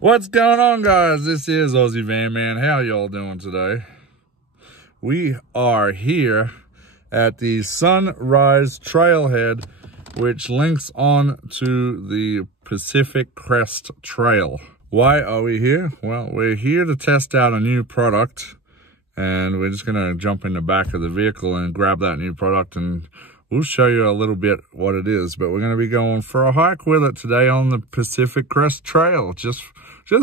What's going on, guys? This is Aussie Van Man. How y'all doing today? We are here at the Sunrise Trailhead, which links on to the Pacific Crest Trail. Why are we here? Well, we're here to test out a new product, and we're just gonna jump in the back of the vehicle and grab that new product, and we'll show you a little bit what it is. But we're gonna be going for a hike with it today on the Pacific Crest Trail, just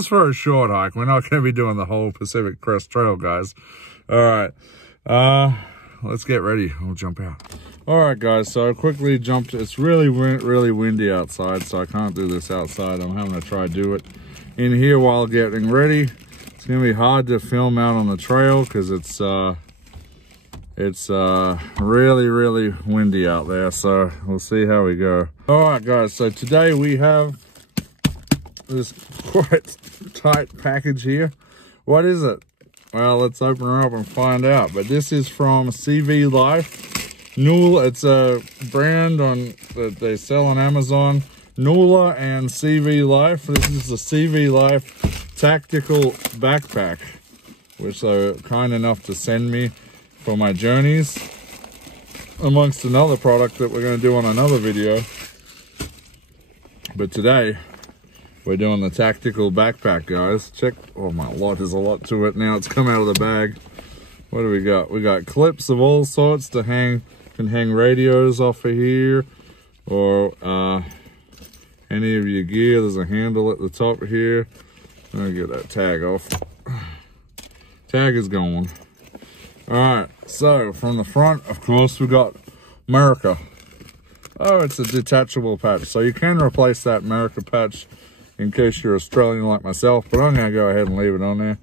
for a short hike. We're not going to be doing the whole Pacific Crest Trail, guys. All right, let's get ready. We'll jump out. All right, guys, so I quickly jumped. It's really windy outside, so I can't do this outside. I'm having to try to do it in here while getting ready. It's going to be hard to film out on the trail because it's really windy out there, so we'll see how we go. All right, guys, so today we have this quite tight package here. What is it? Well, let's open her up and find out. But this is from CVLIFE Null. It's a brand that they sell on Amazon. Nulla and CVLIFE. This is the CVLIFE Tactical Backpack, which they're kind enough to send me for my journeys, amongst another product that we're going to do on another video. But today we're doing the tactical backpack, guys. Check. Oh my Lord, there's a lot to it now. It's come out of the bag. What do we got? We got clips of all sorts to hang. Can hang radios off of here, or any of your gear. There's a handle at the top here. Let me get that tag off. Tag is gone. All right. So from the front, of course, we got America. Oh, it's a detachable patch, so you can replace that America patch in case you're Australian like myself, but I'm gonna go ahead and leave it on there.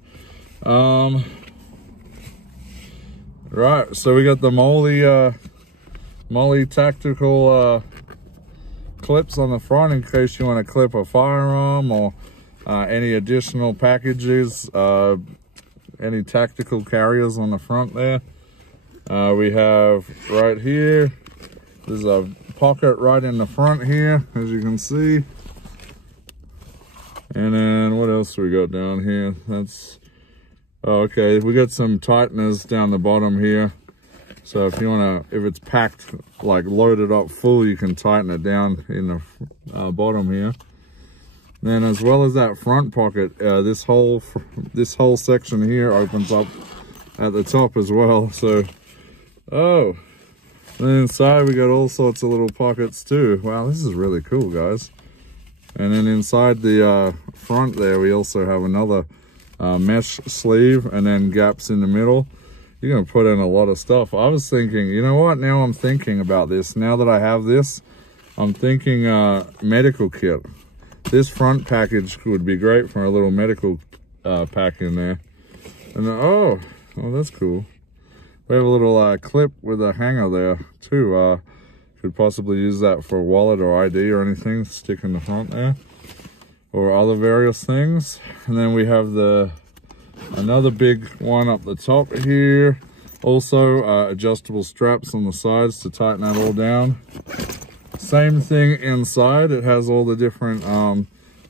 Right, so we got the Molle tactical clips on the front in case you want to clip a firearm or any additional packages, any tactical carriers on the front there. We have right here, there's a pocket right in the front here, as you can see. And then what else we got down here? That's, oh, okay, we got some tighteners down the bottom here. So if you wanna, if it's packed, like loaded up full, you can tighten it down in the bottom here. Then as well as that front pocket, this whole section here opens up at the top as well. So, oh, and then inside we got all sorts of little pockets too. Wow, this is really cool, guys. And then inside the front there, we also have another mesh sleeve, and then gaps in the middle. You're gonna put in a lot of stuff. I was thinking, you know what, now I'm thinking about this. Now that I have this, I'm thinking medical kit. This front package would be great for a little medical pack in there. And oh, that's cool. We have a little clip with a hanger there too. Could possibly use that for a wallet or ID or anything, stick in the front there, or other various things. And then we have another big one up the top here. Also adjustable straps on the sides to tighten that all down. Same thing inside. It has all the different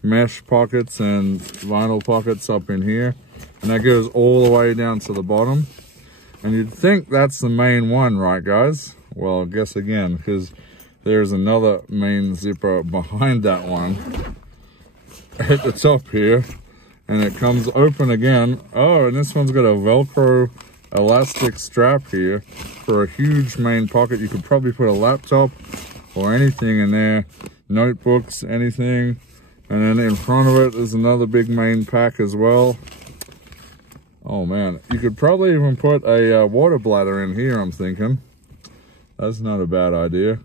mesh pockets and vinyl pockets up in here, and that goes all the way down to the bottom. And you'd think that's the main one, right, guys? Well, guess again, because there's another main zipper behind that one at the top here, and it comes open again. Oh, and this one's got a Velcro elastic strap here for a huge main pocket. You could probably put a laptop or anything in there, notebooks, anything. And then in front of it is another big main pack as well. Oh man, you could probably even put a water bladder in here, I'm thinking. That's not a bad idea.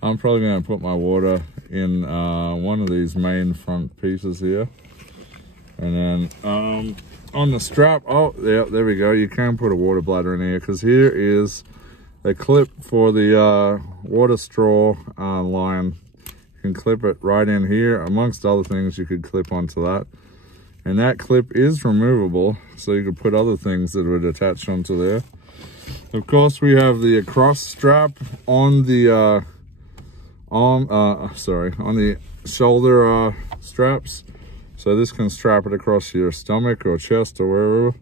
I'm probably going to put my water in one of these main front pieces here. And then on the strap, oh, yeah, there we go. You can put a water bladder in here, because here is a clip for the water straw line. You can clip it right in here. Amongst other things, you could clip onto that. And that clip is removable, so you could put other things that would attach onto there. Of course, we have the cross strap on the on the shoulder straps. So this can strap it across your stomach or chest or wherever.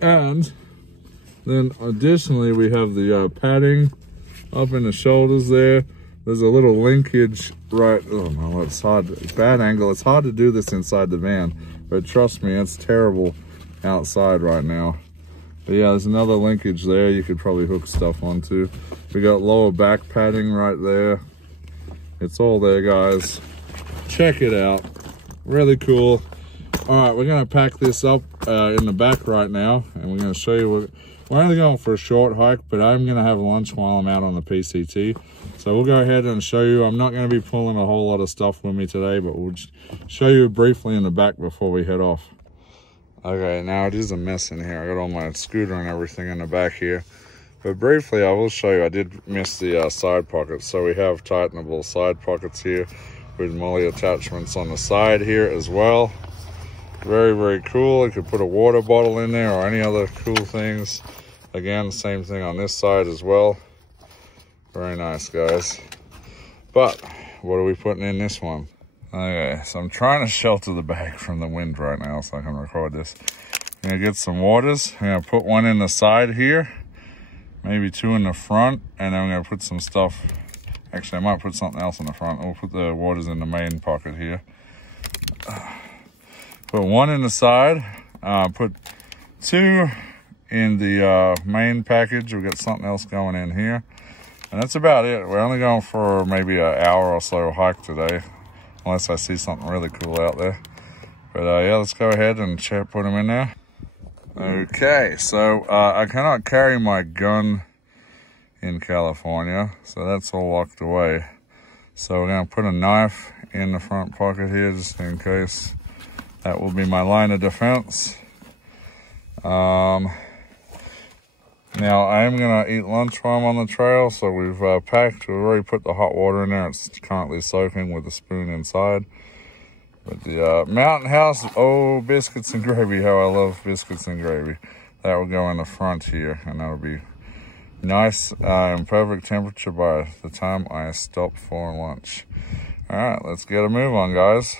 And then additionally, we have the padding up in the shoulders there. There's a little linkage right, oh no, it's hard, bad angle. It's hard to do this inside the van, but trust me, it's terrible outside right now. But yeah, there's another linkage there you could probably hook stuff onto. We got lower back padding right there. It's all there, guys. Check it out. Really cool. All right, we're gonna pack this up in the back right now, and we're gonna show you what, we're only going for a short hike, but I'm gonna have lunch while I'm out on the PCT. So we'll go ahead and show you. I'm not gonna be pulling a whole lot of stuff with me today, but we'll show you briefly in the back before we head off. Okay, now it is a mess in here. I got all my scooter and everything in the back here. But briefly, I will show you, I did miss the side pockets. So we have tightenable side pockets here with Molle attachments on the side here as well. Very, very cool. You could put a water bottle in there or any other cool things. Again, same thing on this side as well. Very nice, guys. But what are we putting in this one? Okay, so I'm trying to shelter the bag from the wind right now so I can record this. I'm gonna get some waters. I'm gonna put one in the side here, maybe two in the front, and then I'm gonna put some stuff. Actually, I might put something else in the front. We'll put the waters in the main pocket here. Put one in the side, put two in the main package. We've got something else going in here. And that's about it. We're only going for maybe an hour or so hike today, unless I see something really cool out there. But yeah, let's go ahead and put them in there. Okay, so I cannot carry my gun in California, so that's all locked away. So we're gonna put a knife in the front pocket here just in case. That will be my line of defense. Now I am gonna eat lunch while I'm on the trail, so we've packed, we've already put the hot water in there. It's currently soaking with a spoon inside. But the Mountain House, oh, biscuits and gravy, how I love biscuits and gravy. That will go in the front here, and that'll be nice and perfect temperature by the time I stop for lunch. All right, let's get a move on, guys.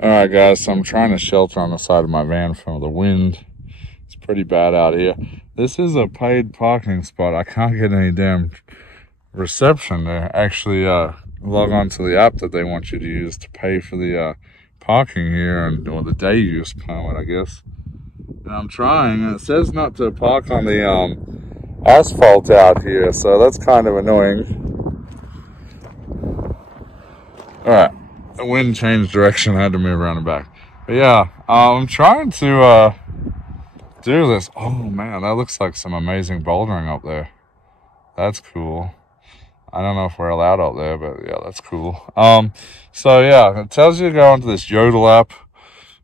All right, guys, so I'm trying to shelter on the side of my van from the wind. It's pretty bad out here. This is a paid parking spot. I can't get any damn reception there. Actually, log on to the app that they want you to use to pay for the parking here, or the day use permit, I guess. And I'm trying, and it says not to park on the asphalt out here, so that's kind of annoying. All right, the wind changed direction. I had to move around the back. But yeah, I'm trying to do this. Oh man, that looks like some amazing bouldering up there. That's cool. I don't know if we're allowed up there, but yeah, that's cool. So yeah, it tells you to go onto this Yodel app,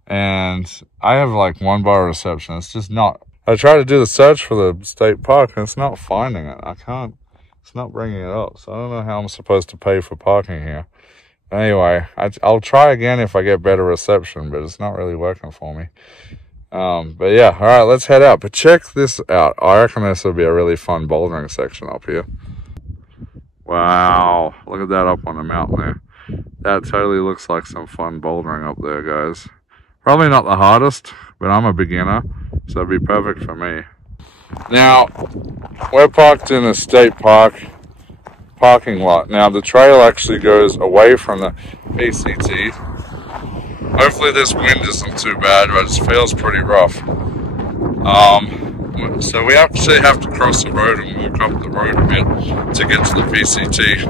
and I have like 1 bar reception. It's just not. I tried to do the search for the state park, and it's not finding it. I can't. It's not bringing it up. So I don't know how I'm supposed to pay for parking here. Anyway, I'll try again if I get better reception, but it's not really working for me. But yeah, all right, let's head out. But check this out. I reckon this will be a really fun bouldering section up here. Wow, look at that up on the mountain there. That totally looks like some fun bouldering up there, guys. Probably not the hardest, but I'm a beginner, so it'd be perfect for me. Now, we're parked in a state park parking lot. Now, the trail actually goes away from the PCT. Hopefully this wind isn't too bad, but it feels pretty rough. So we actually have to cross the road and walk up the road a bit to get to the PCT.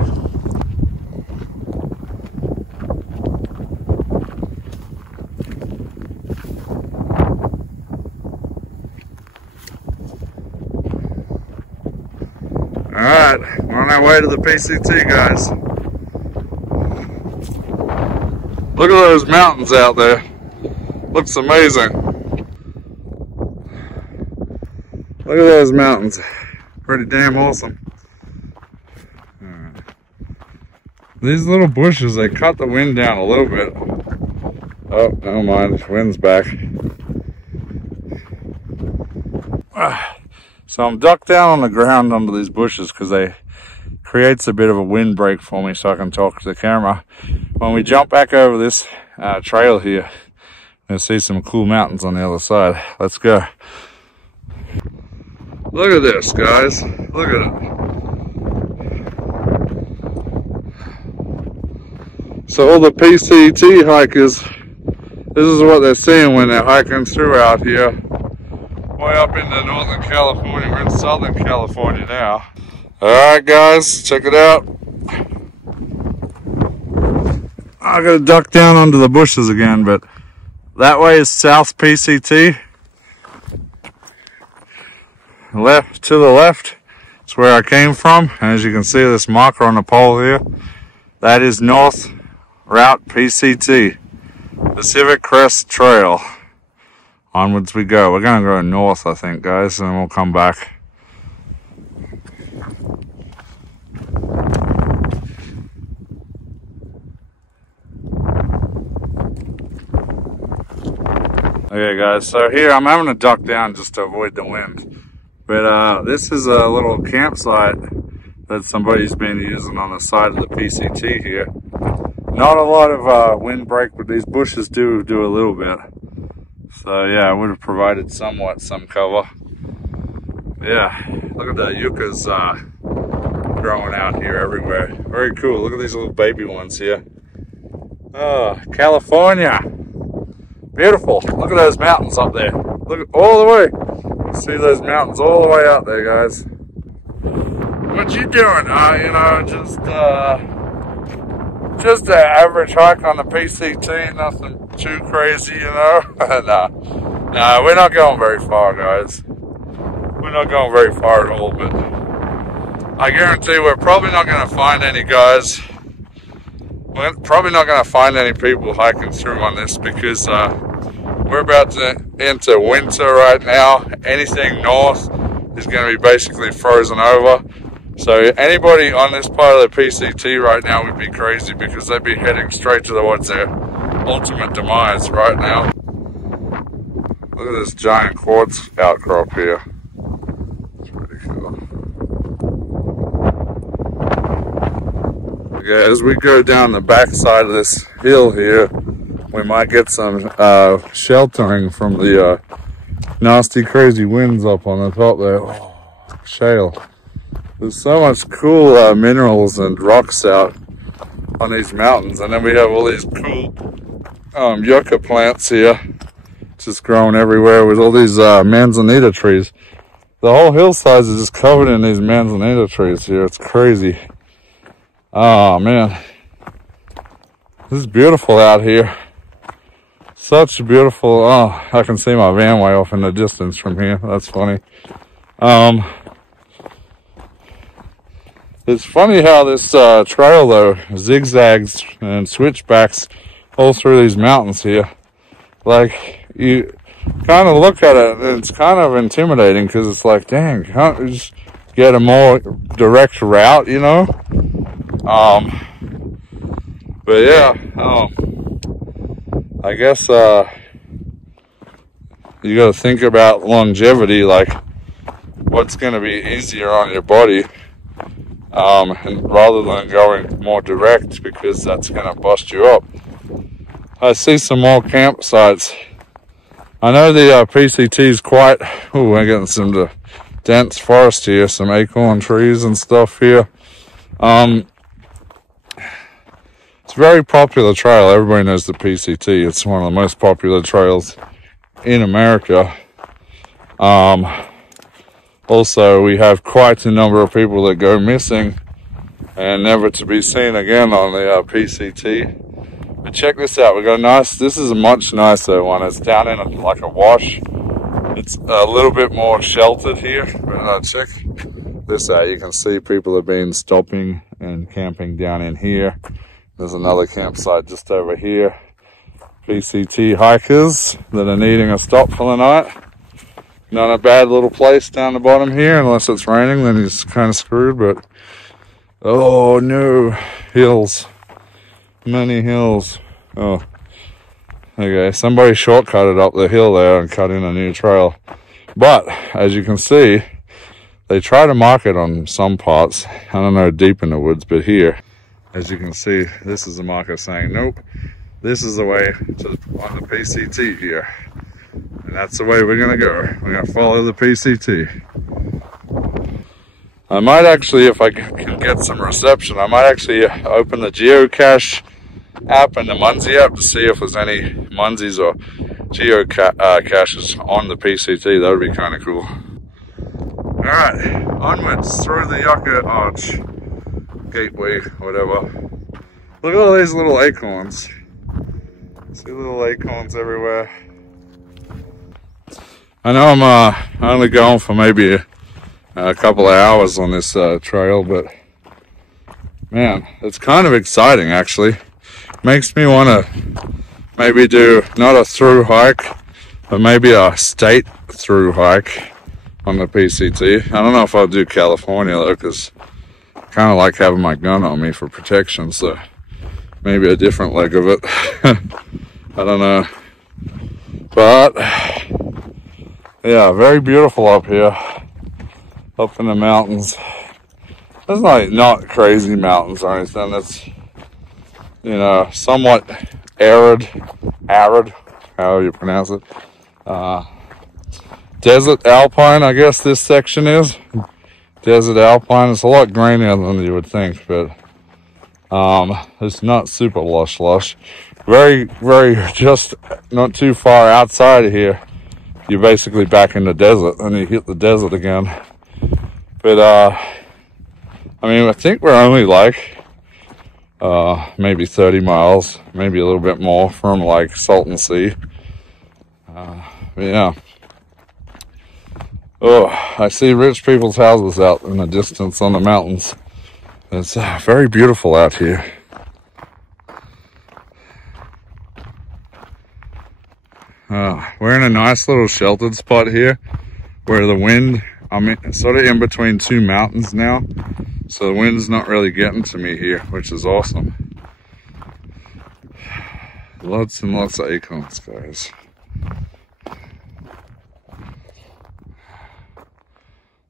Alright, we're on our way to the PCT, guys. Look at those mountains out there. Looks amazing. Look at those mountains. Pretty damn awesome. Right. These little bushes, they cut the wind down a little bit. Oh, never mind, wind's back. So I'm ducked down on the ground under these bushes because they creates a bit of a wind break for me so I can talk to the camera. When we jump back over this trail here and see some cool mountains on the other side. Let's go. Look at this, guys. Look at it. So all the PCT hikers, this is what they're seeing when they're hiking through out here. Way up into Northern California. We're in Southern California now. Alright guys, check it out. I gotta duck down under the bushes again, but that way is South PCT. Left to the left, it's where I came from. And as you can see, this marker on the pole here, that is North Route PCT, Pacific Crest Trail. Onwards we go. We're gonna go north, I think, guys, and then we'll come back. Okay, guys, so here I'm having to duck down just to avoid the wind. But this is a little campsite that somebody's been using on the side of the PCT here. Not a lot of windbreak, but these bushes do a little bit. So yeah, it would have provided some cover. Yeah, look at the yuccas growing out here everywhere. Very cool. Look at these little baby ones here. Oh, California. Beautiful. Look at those mountains up there. Look all the way. See those mountains all the way out there, guys. What you doing? You know, just an average hike on the PCT. Nothing too crazy, you know. No, we're not going very far, guys. We're not going very far at all. But I guarantee we're probably not going to find any guys. We're probably not going to find any people hiking through on this because we're about to enter winter right now. Anything north is going to be basically frozen over. So anybody on this part of the PCT right now would be crazy because they'd be heading straight towards their ultimate demise right now. Look at this giant quartz outcrop here. It's pretty cool. Okay, as we go down the back side of this hill here, we might get some sheltering from the nasty, crazy winds up on the top there. Oh, shale. There's so much cool minerals and rocks out on these mountains. And then we have all these cool yucca plants here, just growing everywhere with all these manzanita trees. The whole hillside is just covered in these manzanita trees here. It's crazy. Oh, man. This is beautiful out here. Such beautiful, oh, I can see my van way off in the distance from here. That's funny. It's funny how this trail, though, zigzags and switchbacks all through these mountains here. Like, you kind of look at it, and it's kind of intimidating because it's like, dang, can't you just get a more direct route, you know? But yeah, I guess you got to think about longevity, like what's going to be easier on your body, and rather than going more direct because that's going to bust you up. I see some more campsites. I know the PCT is quite, oh, we're getting some dense forest here, some acorn trees and stuff here. It's a very popular trail. Everybody knows the PCT. It's one of the most popular trails in America. Also, we have quite a number of people that go missing and never to be seen again on the PCT. But check this out. We got a nice, this is a much nicer one. It's down in like a wash. It's a little bit more sheltered here. But check this out. You can see people have been stopping and camping down in here. There's another campsite just over here. PCT hikers that are needing a stop for the night. Not a bad little place down the bottom here, unless it's raining, then he's kind of screwed, but oh no, hills. Many hills. Oh, okay, somebody shortcutted up the hill there and cut in a new trail. But, as you can see, they try to mark it on some parts. I don't know, deep in the woods, but here, as you can see, this is a marker saying, nope, this is the way on the PCT here. And that's the way we're gonna go. We're gonna follow the PCT. I might actually, if I can get some reception, I might actually open the geocache app and the Munzie app to see if there's any Munzies or geocaches on the PCT. That would be kind of cool. Alright, onwards through the Yaka Arch gateway, whatever. Look at all these little acorns. See little acorns everywhere. I know I'm only going for maybe a couple of hours on this trail, but man, it's kind of exciting actually. Makes me want to maybe do not a through hike, but maybe a state through hike on the PCT. I don't know if I'll do California though, because I kind of like having my gun on me for protection, so maybe a different leg of it. I don't know. But yeah, very beautiful up here, up in the mountains. It's like not crazy mountains or anything. It's, you know, somewhat arid, how you pronounce it. Desert Alpine, I guess this section is. Desert Alpine. It's a lot grainier than you would think, but it's not super lush. Very, just not too far outside of here, you're basically back in the desert, and you hit the desert again. But I mean, I think we're only like maybe 30 miles, maybe a little bit more from like Salton Sea. Yeah. Oh, I see rich people's houses out in the distance on the mountains. It's very beautiful out here. We're in a nice little sheltered spot here where the wind, I'm sort of in between two mountains now, so the wind's not really getting to me here, which is awesome. Lots and lots of acorns, guys.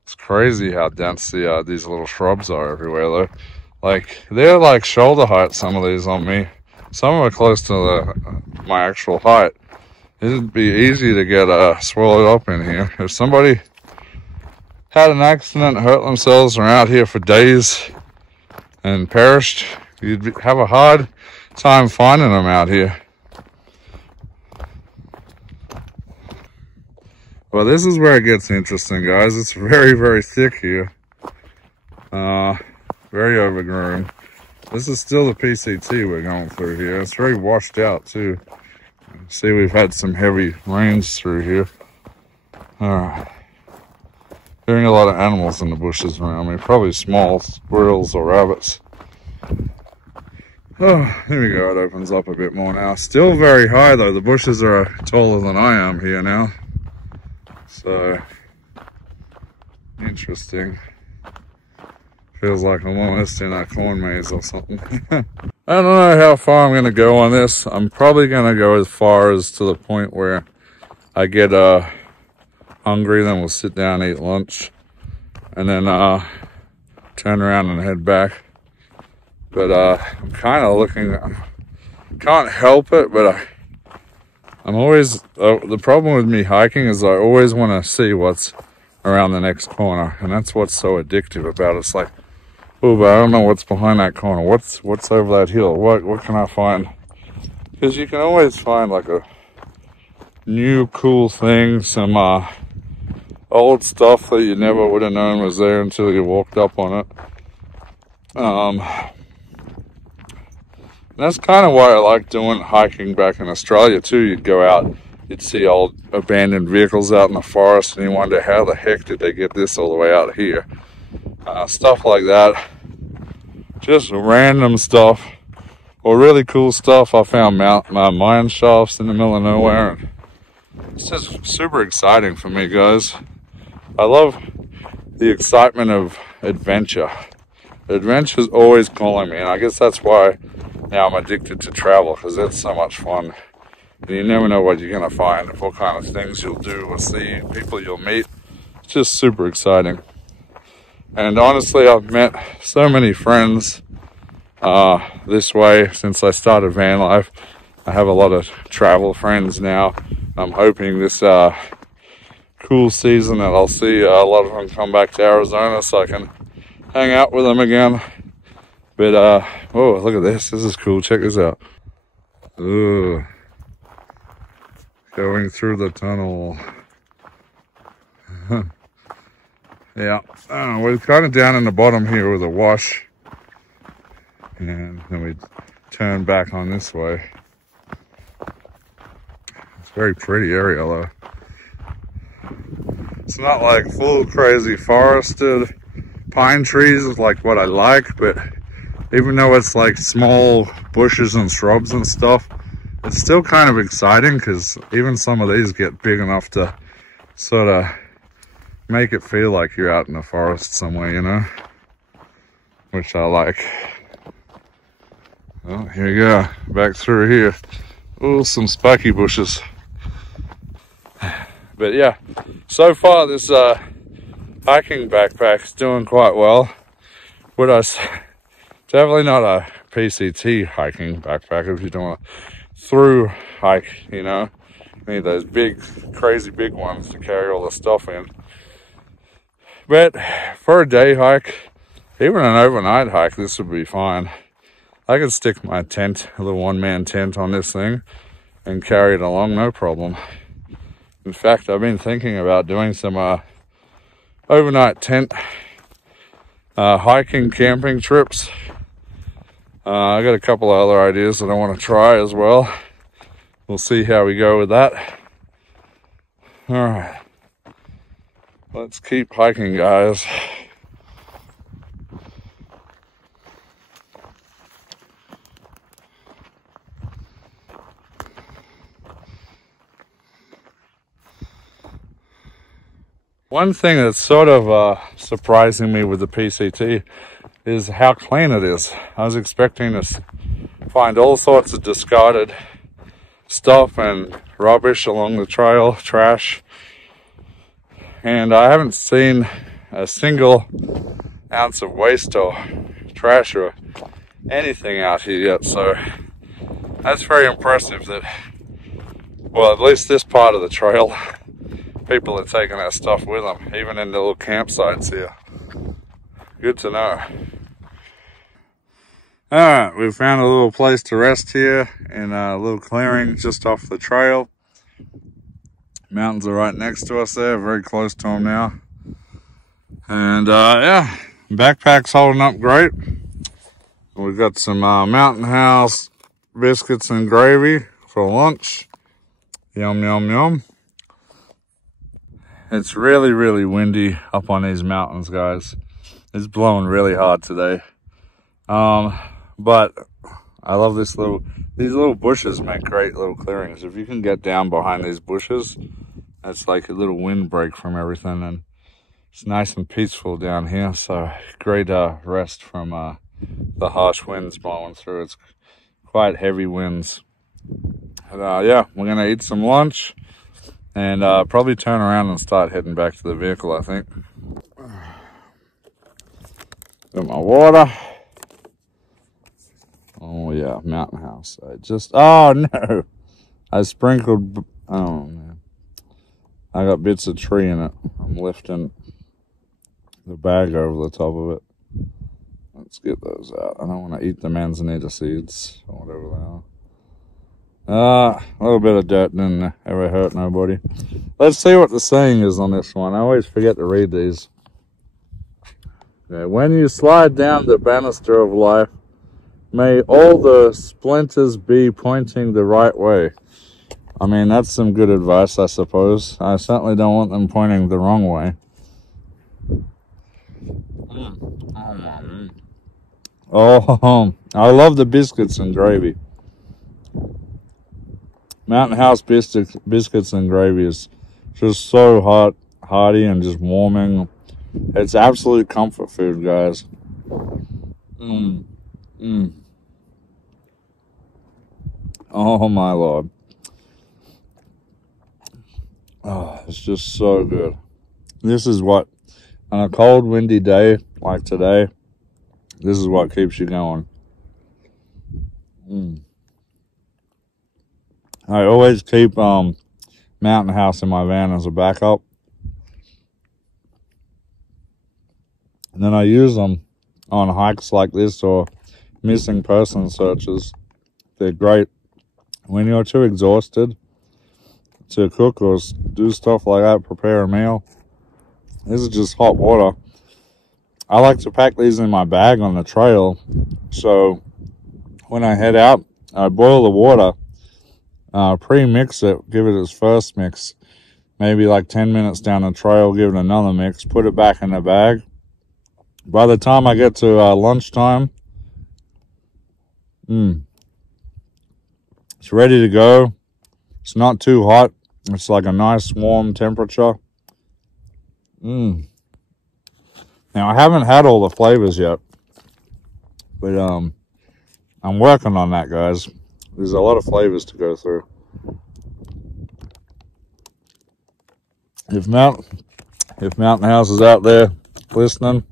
It's crazy how dense these little shrubs are everywhere though. Like, they're like shoulder height, some of these on me. Some are close to my actual height. It'd be easy to get swallowed up in here. If somebody had an accident, hurt themselves, or out here for days and perished, you'd have a hard time finding them out here. Well, this is where it gets interesting, guys. It's very thick here. Very overgrown. This is still the PCT we're going through here. It's very washed out too. See, we've had some heavy rains through here. Alright. Hearing a lot of animals in the bushes around me. Probably small squirrels or rabbits. Oh, here we go. It opens up a bit more now. Still very high though. The bushes are taller than I am here now. So, interesting. Feels like I'm almost in a corn maze or something. I don't know how far I'm going to go on this. I'm probably going to go as far as to the point where I get hungry, then we'll sit down and eat lunch. And then turn around and head back. But I'm kind of looking, can't help it, but I'm always, the problem with me hiking is I always want to see what's around the next corner. And that's what's so addictive about it. It's like, oh, but I don't know what's behind that corner. What's over that hill? What can I find? Because you can always find like a new cool thing, some old stuff that you never would have known was there until you walked up on it. That's kind of why I like doing hiking back in Australia too. You'd go out, you'd see old abandoned vehicles out in the forest, and you wonder how the heck did they get this all the way out here? Stuff like that. Just random stuff or really cool stuff. I found mine shafts in the middle of nowhere. And it's just super exciting for me, guys. I love the excitement of adventure. Adventure's always calling me, and I guess that's why now I'm addicted to travel, because it's so much fun. And you never know what you're going to find, what kind of things you'll do or see, people you'll meet. It's just super exciting. And honestly, I've met so many friends this way since I started van life. I have a lot of travel friends now. I'm hoping this cool season that I'll see a lot of them come back to Arizona so I can hang out with them again. But oh, look at this. This is cool. Check this out. Ooh. Going through the tunnel. Yeah, we're kind of down in the bottom here with a wash, and then we turn back on this way. It's a very pretty area though. It's not like full crazy forested pine trees like what I like, but even though it's like small bushes and shrubs and stuff, it's still kind of exciting because even some of these get big enough to sort of make it feel like you're out in the forest somewhere, you know, which I like. Oh, here we go, back through here. Oh, some spiky bushes. But yeah, so far this hiking backpack's doing quite well. But definitely not a PCT hiking backpack if you don't want to through hike, you know. You need those big, crazy big ones to carry all the stuff in. But for a day hike, even an overnight hike, this would be fine. I could stick my tent, a little one-man tent on this thing and carry it along, no problem. In fact, I've been thinking about doing some overnight tent hiking, camping trips. I got a couple of other ideas that I want to try as well. We'll see how we go with that. All right, let's keep hiking, guys. One thing that's sort of surprising me with the PCT is how clean it is. I was expecting to find all sorts of discarded stuff and rubbish along the trail, trash, and I haven't seen a single ounce of waste or trash or anything out here yet. So that's very impressive that, well, at least this part of the trail, people are taking their stuff with them, even in the little campsites here. Good to know. Alright, we found a little place to rest here in a little clearing just off the trail. Mountains are right next to us there, very close to them now. And yeah, backpack's holding up great. We've got some Mountain House biscuits and gravy for lunch. Yum, yum, yum. It's really, really windy up on these mountains, guys. It's blowing really hard today. But I love these little bushes make great little clearings. If you can get down behind these bushes, it's like a little windbreak from everything, and it's nice and peaceful down here. So great rest from the harsh winds blowing through. It's quite heavy winds. But, yeah, we're gonna eat some lunch and probably turn around and start heading back to the vehicle, I think. Got my water. Oh yeah, Mountain House. Oh no, I sprinkled, oh man. I got bits of tree in it. I'm lifting the bag over the top of it. Let's get those out. I don't want to eat the manzanita seeds or whatever they are. A little bit of dirt didn't ever hurt nobody. Let's see what the saying is on this one. I always forget to read these. Okay, when you slide down the banister of life, may all the splinters be pointing the right way. I mean, that's some good advice, I suppose. I certainly don't want them pointing the wrong way. Oh, I love the biscuits and gravy. Mountain House biscuits and gravy is just so hot, hearty, and just warming. It's absolute comfort food, guys. Oh my Lord. Oh, it's just so good. This is what, on a cold, windy day like today, this is what keeps you going. I always keep Mountain House in my van as a backup. And then I use them on hikes like this or missing person searches. They're great when you're too exhausted to cook or do stuff like that, prepare a meal. This is just hot water. I like to pack these in my bag on the trail. So when I head out, I boil the water, pre-mix it, give it its first mix. Maybe like 10 minutes down the trail, give it another mix, put it back in the bag. By the time I get to lunchtime, it's ready to go. It's not too hot. It's like a nice warm temperature. Now, I haven't had all the flavors yet, but I'm working on that, guys. There's a lot of flavors to go through. If Mountain House is out there listening,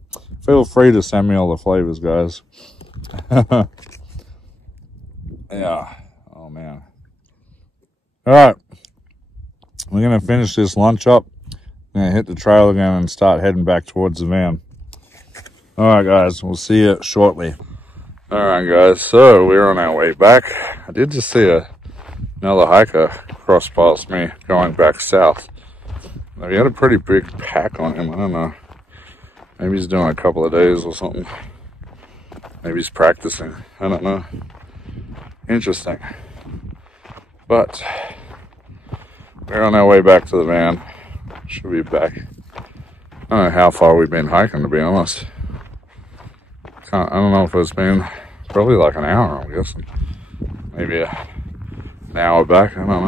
feel free to send me all the flavors, guys. Yeah. Oh, man. All right. We're going to finish this lunch up. I'm going to hit the trail again and start heading back towards the van. All right, guys. We'll see you shortly. All right, guys. So we're on our way back. I did just see another hiker cross past me going back south. He had a pretty big pack on him. I don't know. Maybe he's doing a couple of days or something. Maybe he's practicing. I don't know. Interesting. But we're on our way back to the van. Should be back. I don't know how far we've been hiking, to be honest. I don't know if it's been probably like an hour, I'm guessing. Maybe an hour back. I don't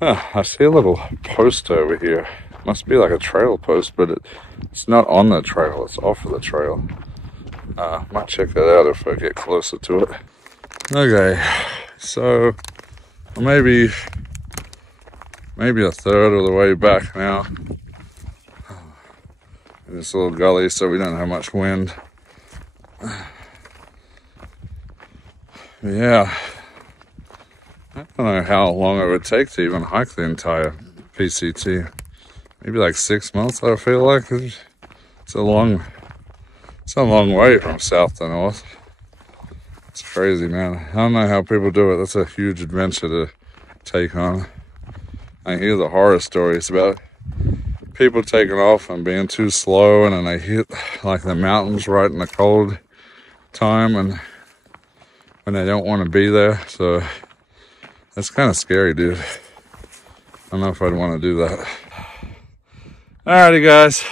know. I see a little post over here. Must be like a trail post, but it's not on the trail. It's off of the trail. Might check that out if I get closer to it. Okay, so maybe a third of the way back now. In this little gully, so we don't have much wind. Yeah. I don't know how long it would take to even hike the entire PCT. Maybe like 6 months, I feel like. It's a long way from south to north. It's crazy, man. I don't know how people do it. That's a huge adventure to take on. I hear the horror stories about people taking off and being too slow, and then they hit like the mountains right in the cold time and when they don't want to be there. So that's kind of scary, dude. I don't know if I'd want to do that. Alrighty, guys.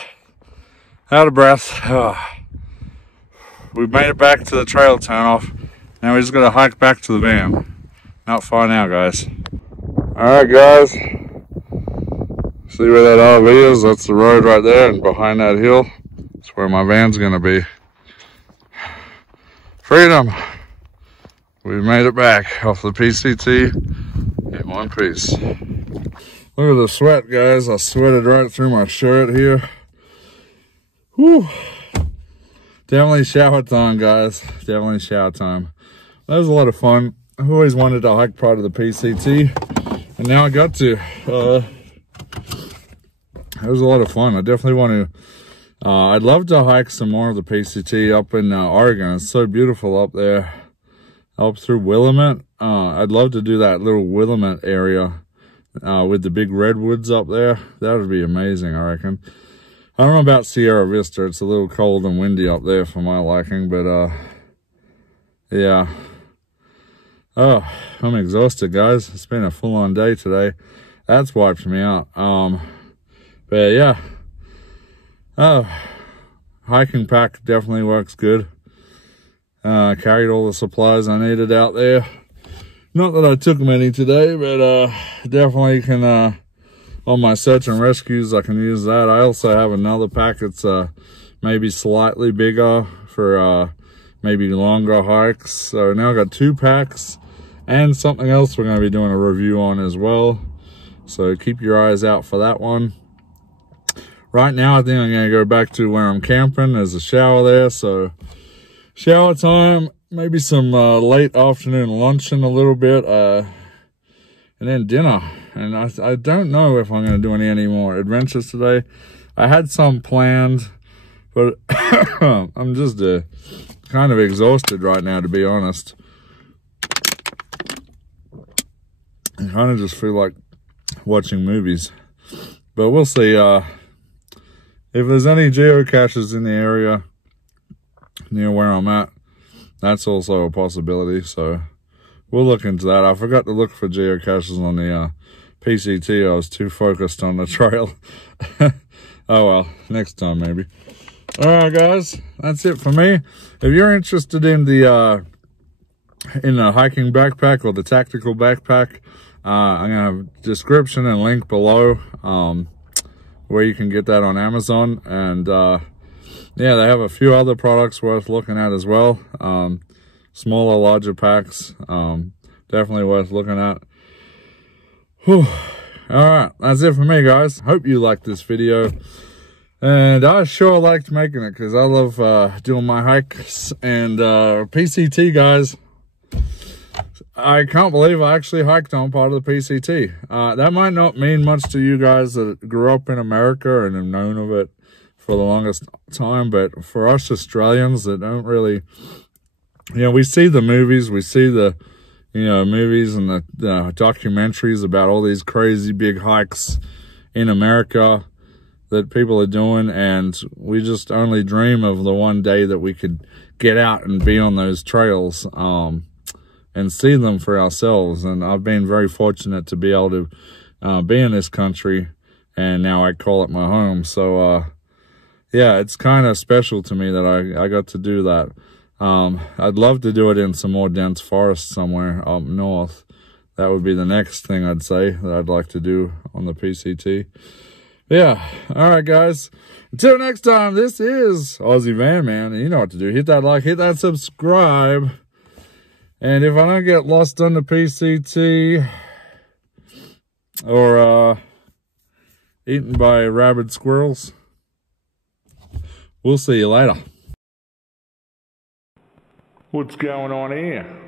Out of breath. We made it back to the trail turnoff. Now we're just going to hike back to the van. Not far now, guys. Alright, guys. See where that RV is? That's the road right there, and behind that hill, that's where my van's going to be. Freedom! We made it back off the PCT in one piece. Look at the sweat, guys. I sweated right through my shirt here. Whew. Definitely shower time, guys. Definitely shower time. That was a lot of fun. I've always wanted to hike part of the PCT, and now I got to. It was a lot of fun. I definitely want to. I'd love to hike some more of the PCT up in Oregon. It's so beautiful up there. Up through Willamette. I'd love to do that little Willamette area with the big redwoods up there. That would be amazing, I reckon. I don't know about Sierra Vista. It's a little cold and windy up there for my liking, but yeah. Oh, I'm exhausted, guys. It's been a full-on day today. That's wiped me out. But yeah. Oh, hiking pack definitely works good. Carried all the supplies I needed out there. Not that I took many today, but definitely can, on my search and rescues, I can use that. I also have another pack that's maybe slightly bigger for maybe longer hikes. So now I got 2 packs and something else we're going to be doing a review on as well. So keep your eyes out for that one. Right now, I think I'm going to go back to where I'm camping. There's a shower there, so shower time, maybe some late afternoon lunch in a little bit. and then dinner. And I don't know if I'm going to do any more adventures today. I had some planned, but I'm just kind of exhausted right now, to be honest. I kind of just feel like watching movies. But we'll see. If there's any geocaches in the area near where I'm at, that's also a possibility. So we'll look into that. I forgot to look for geocaches on the PCT. I was too focused on the trail. Oh well, next time maybe. All right, guys, that's it for me. If you're interested in the hiking backpack or the tactical backpack, I'm gonna have a description and link below where you can get that on Amazon. And yeah, they have a few other products worth looking at as well. Smaller, larger packs, definitely worth looking at. Whew. All right, that's it for me, guys. Hope you liked this video. And I sure liked making it because I love doing my hikes. And PCT, guys, I can't believe I actually hiked on part of the PCT. That might not mean much to you guys that grew up in America and have known of it for the longest time. But for us Australians that don't really, you know, we see the movies, we see the, you know, movies and the documentaries about all these crazy big hikes in America that people are doing, and we just only dream of the one day that we could get out and be on those trails and see them for ourselves. And I've been very fortunate to be able to be in this country, and now I call it my home. So yeah, it's kind of special to me that I got to do that. I'd love to do it in some more dense forest somewhere up north. That would be the next thing I'd say that I'd like to do on the PCT. Yeah, all right, guys. Until next time, this is Aussie Van Man, and you know what to do. Hit that like, hit that subscribe. And if I don't get lost on the PCT or eaten by rabid squirrels, we'll see you later. What's going on here?